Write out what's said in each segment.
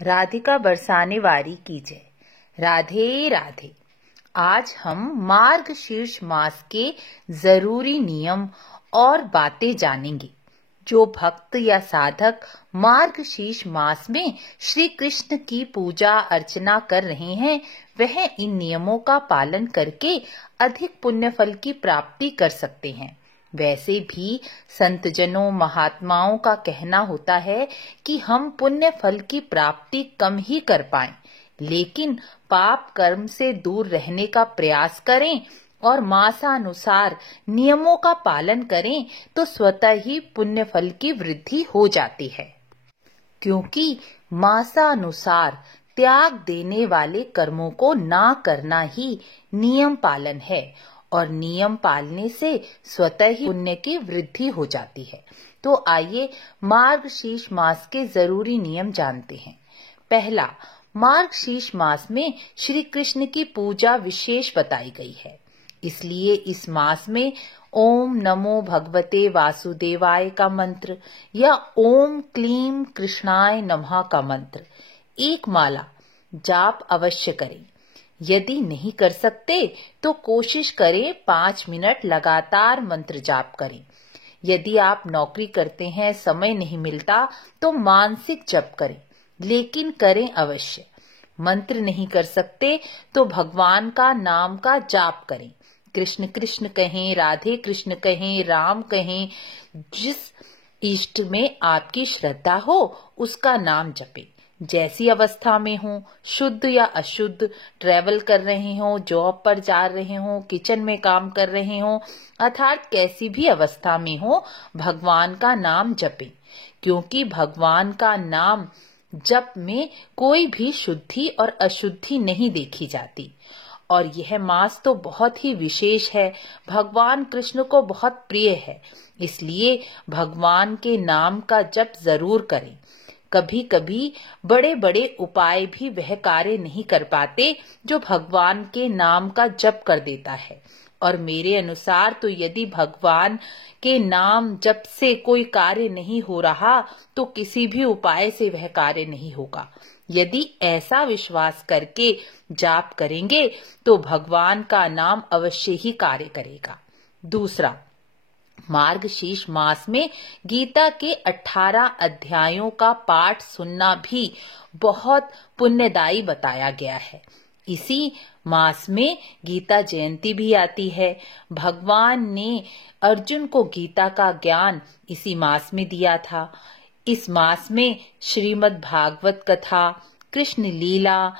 राधिका बरसाने वारी की जय। राधे राधे। आज हम मार्गशीर्ष मास के जरूरी नियम और बातें जानेंगे। जो भक्त या साधक मार्गशीर्ष मास में श्री कृष्ण की पूजा अर्चना कर रहे हैं, वह इन नियमों का पालन करके अधिक पुण्य फल की प्राप्ति कर सकते हैं। वैसे भी संतजनों महात्माओं का कहना होता है कि हम पुण्य फल की प्राप्ति कम ही कर पाएं, लेकिन पाप कर्म से दूर रहने का प्रयास करें और मासानुसार नियमों का पालन करें तो स्वतः ही पुण्य फल की वृद्धि हो जाती है। क्योंकि मासानुसार त्याग देने वाले कर्मों को ना करना ही नियम पालन है और नियम पालने से स्वतः ही पुण्य की वृद्धि हो जाती है। तो आइए मार्गशीर्ष मास के जरूरी नियम जानते हैं। पहला, मार्गशीर्ष मास में श्री कृष्ण की पूजा विशेष बताई गई है, इसलिए इस मास में ओम नमो भगवते वासुदेवाय का मंत्र या ओम क्लीम कृष्णाय नमः का मंत्र एक माला जाप अवश्य करें। यदि नहीं कर सकते तो कोशिश करें 5 मिनट लगातार मंत्र जाप करें। यदि आप नौकरी करते हैं, समय नहीं मिलता तो मानसिक जप करें, लेकिन करें अवश्य। मंत्र नहीं कर सकते तो भगवान का नाम का जाप करें। कृष्ण कृष्ण कहें, राधे कृष्ण कहें, राम कहें, जिस इष्ट में आपकी श्रद्धा हो उसका नाम जपें। जैसी अवस्था में हो, शुद्ध या अशुद्ध, ट्रैवल कर रहे हो, जॉब पर जा रहे हो, किचन में काम कर रहे हो, अर्थात कैसी भी अवस्था में हो, भगवान का नाम जपें। क्योंकि भगवान का नाम जप में कोई भी शुद्धि और अशुद्धि नहीं देखी जाती। और यह मास तो बहुत ही विशेष है, भगवान कृष्ण को बहुत प्रिय है, इसलिए भगवान के नाम का जप जरूर करें। कभी कभी बड़े बड़े उपाय भी वह कार्य नहीं कर पाते जो भगवान के नाम का जप कर देता है। और मेरे अनुसार तो यदि भगवान के नाम जप से कोई कार्य नहीं हो रहा तो किसी भी उपाय से वह कार्य नहीं होगा। यदि ऐसा विश्वास करके जाप करेंगे तो भगवान का नाम अवश्य ही कार्य करेगा। दूसरा, मार्गशीर्ष मास में गीता के 18 अध्यायों का पाठ सुनना भी बहुत पुण्यदायी बताया गया है। इसी मास में गीता जयंती भी आती है। भगवान ने अर्जुन को गीता का ज्ञान इसी मास में दिया था। इस मास में श्रीमद् भागवत कथा, कृष्ण लीला,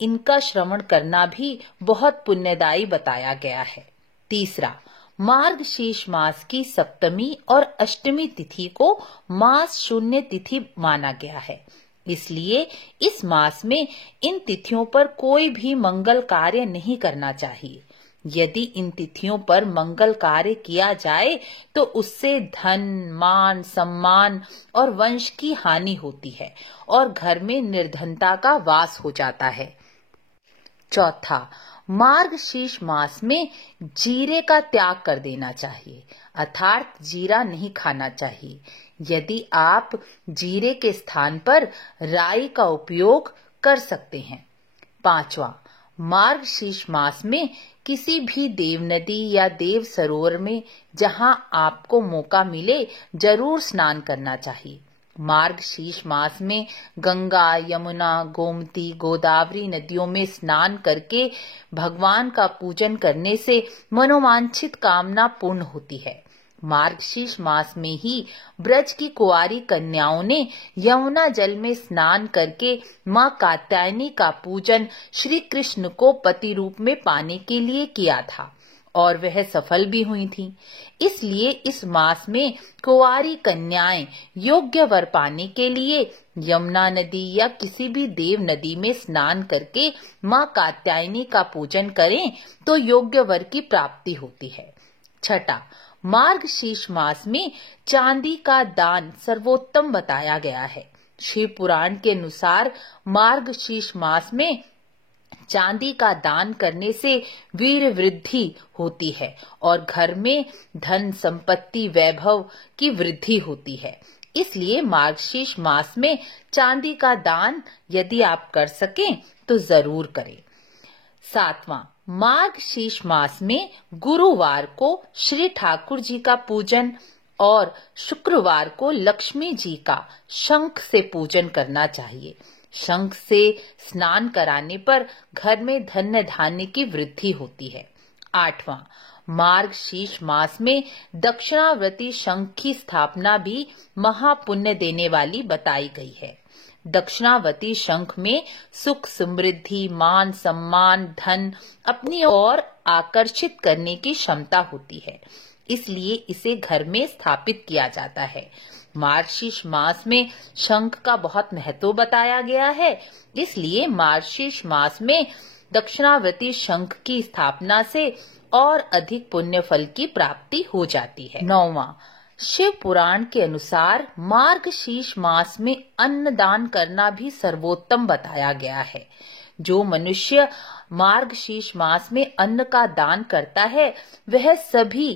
इनका श्रवण करना भी बहुत पुण्यदायी बताया गया है। तीसरा, मार्गशीर्ष मास की सप्तमी और अष्टमी तिथि को मास शून्य तिथि माना गया है, इसलिए इस मास में इन तिथियों पर कोई भी मंगल कार्य नहीं करना चाहिए। यदि इन तिथियों पर मंगल कार्य किया जाए तो उससे धन, मान, सम्मान और वंश की हानि होती है और घर में निर्धनता का वास हो जाता है। चौथा, मार्गशीर्ष मास में जीरे का त्याग कर देना चाहिए, अर्थात जीरा नहीं खाना चाहिए। यदि आप जीरे के स्थान पर राई का उपयोग कर सकते हैं। पांचवा, मार्गशीर्ष मास में किसी भी देव नदी या देव सरोवर में जहां आपको मौका मिले जरूर स्नान करना चाहिए। मार्गशीर्ष मास में गंगा, यमुना, गोमती, गोदावरी नदियों में स्नान करके भगवान का पूजन करने से मनोवांछित कामना पूर्ण होती है। मार्गशीर्ष मास में ही ब्रज की कुंवारी कन्याओं ने यमुना जल में स्नान करके मां कात्यायनी का पूजन श्री कृष्ण को पति रूप में पाने के लिए किया था और वह सफल भी हुई थी। इसलिए इस मास में कुंवारी कन्याएं योग्य वर पाने के लिए यमुना नदी या किसी भी देव नदी में स्नान करके मां कात्यायनी का पूजन करें तो योग्य वर की प्राप्ति होती है। छठा, मार्गशीर्ष मास में चांदी का दान सर्वोत्तम बताया गया है। शिव पुराण के अनुसार मार्गशीर्ष मास में चांदी का दान करने से वीर वृद्धि होती है और घर में धन, संपत्ति, वैभव की वृद्धि होती है। इसलिए मार्गशीर्ष मास में चांदी का दान यदि आप कर सकें तो जरूर करें। 7वां, मार्गशीर्ष मास में गुरुवार को श्री ठाकुर जी का पूजन और शुक्रवार को लक्ष्मी जी का शंख से पूजन करना चाहिए। शंख से स्नान कराने पर घर में धन्य धान्य की वृद्धि होती है। 8वां, मार्गशीर्ष मास में दक्षिणावर्ती शंख की स्थापना भी महापुण्य देने वाली बताई गई है। दक्षिणावर्ती शंख में सुख, समृद्धि, मान, सम्मान, धन अपनी ओर आकर्षित करने की क्षमता होती है, इसलिए इसे घर में स्थापित किया जाता है। मार्गशीर्ष मास में शंख का बहुत महत्व बताया गया है, इसलिए मार्गशीर्ष मास में दक्षिणावर्ती शंख की स्थापना से और अधिक पुण्य फल की प्राप्ति हो जाती है। 9वां, शिव पुराण के अनुसार मार्गशीर्ष मास में अन्नदान करना भी सर्वोत्तम बताया गया है। जो मनुष्य मार्गशीर्ष मास में अन्न का दान करता है वह सभी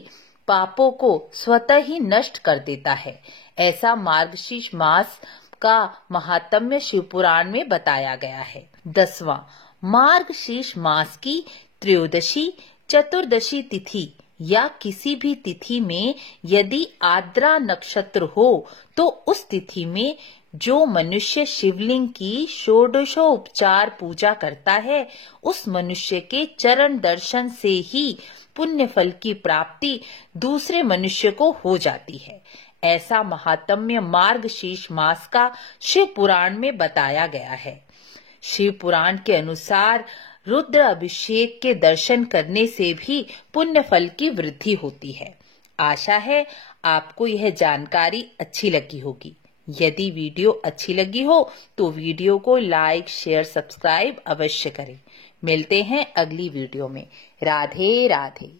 पापों को स्वतः ही नष्ट कर देता है। ऐसा मार्गशीर्ष मास का महात्म्य शिव पुराण में बताया गया है। 10वां, मार्गशीर्ष मास की त्रयोदशी, चतुर्दशी तिथि या किसी भी तिथि में यदि आर्द्रा नक्षत्र हो तो उस तिथि में जो मनुष्य शिवलिंग की षोडशोपचार पूजा करता है उस मनुष्य के चरण दर्शन से ही पुण्य फल की प्राप्ति दूसरे मनुष्य को हो जाती है। ऐसा महात्म्य मार्गशीर्ष मास का शिव पुराण में बताया गया है। शिव पुराण के अनुसार रुद्र अभिषेक के दर्शन करने से भी पुण्य फल की वृद्धि होती है। आशा है आपको यह जानकारी अच्छी लगी होगी। यदि वीडियो अच्छी लगी हो तो वीडियो को लाइक, शेयर, सब्सक्राइब अवश्य करें। मिलते हैं अगली वीडियो में। राधे राधे।